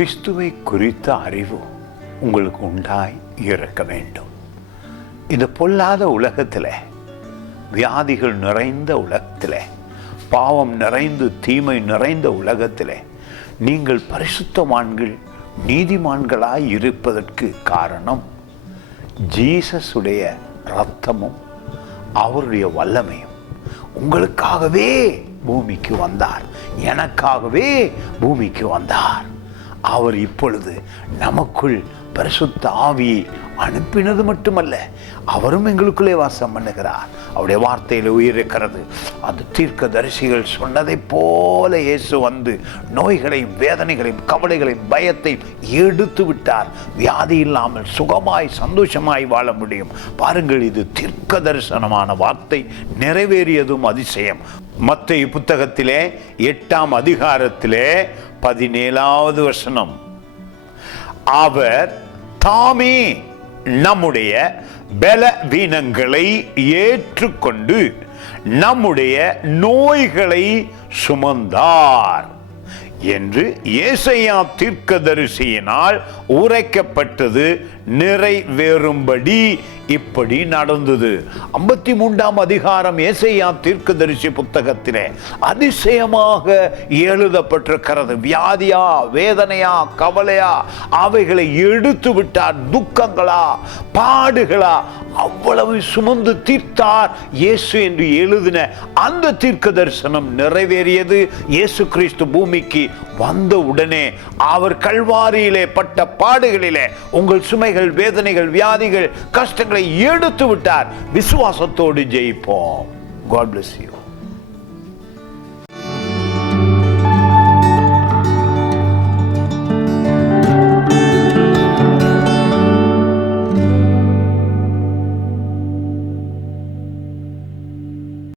கிறிஸ்துவை குறித்த அறிவு உங்களுக்கு உண்டாய் இருக்க வேண்டும். இந்த பொல்லாத உலகத்தில், வியாதிகள் நிறைந்த உலகத்தில், பாவம் நிறைந்து தீமை நிறைந்த உலகத்தில் நீங்கள் பரிசுத்தவான்கள் நீதிமான்களாய் இருப்பதற்கு காரணம் ஜீசஸுடைய இரத்தமும் அவருடைய வல்லமையும். உங்களுக்காகவே பூமிக்கு வந்தார், எனக்காகவே பூமிக்கு வந்தார். அவர் இப்பொழுது நமக்குள் பரிசுத்த ஆவியை அனுப்பினது மட்டுமல்ல, அவரும் எங்களுக்குள்ளே வாசம் பண்ணுகிறார். அவருடைய வார்த்தையில் உயிர் இருக்கிறது. அந்த தீர்க்கதரிசிகள் சொன்னதை போல இயேசு வந்து நோய்களையும் வேதனைகளையும் கவலைகளையும் பயத்தையும் எடுத்து விட்டார். வியாதி இல்லாமல் சுகமாய் சந்தோஷமாய் வாழ முடியும். பாருங்கள், இது தீர்க்க தரிசனமான வார்த்தை நிறைவேறியதும் அதிசயம். மத்தேயு புத்தகத்திலே 8ஆம் அதிகாரத்திலே 17வது வசனம், அவர் தாமே நம்முடைய பலவீனங்களை ஏற்றுக்கொண்டு நம்முடைய நோய்களை சுமந்தார் என்று ஏசாயா தீர்க்கதரிசியினால் உரைக்கப்பட்டது நிறைவேறும்படி இப்படி நடந்தது. 53ஆம் அதிகாரம் ஏசாயா தீர்க்கதரிசி புத்தகத்திலே அதிசயமாக எழுதப்பட்டிருக்கிறது. வியாதியா, வேதனையா, கவலையா, அவைகளை எடுத்து விட்டார். துக்கங்களா, பாடுகளா, அவ்வளவு சுமந்து தீர்த்தார் இயேசு என்று எழுதின அந்த தீர்க்க தரிசனம் நிறைவேறியது. இயேசு கிறிஸ்து பூமிக்கு வந்த உடனே அவர் கல்வாரியிலே பட்ட பாடுகளிலே உங்கள் சுமைகள், வேதனைகள், வியாதிகள், கஷ்டங்களை எடுத்து விட்டார். விசுவாசத்தோடு ஜெயிப்போம். God bless you.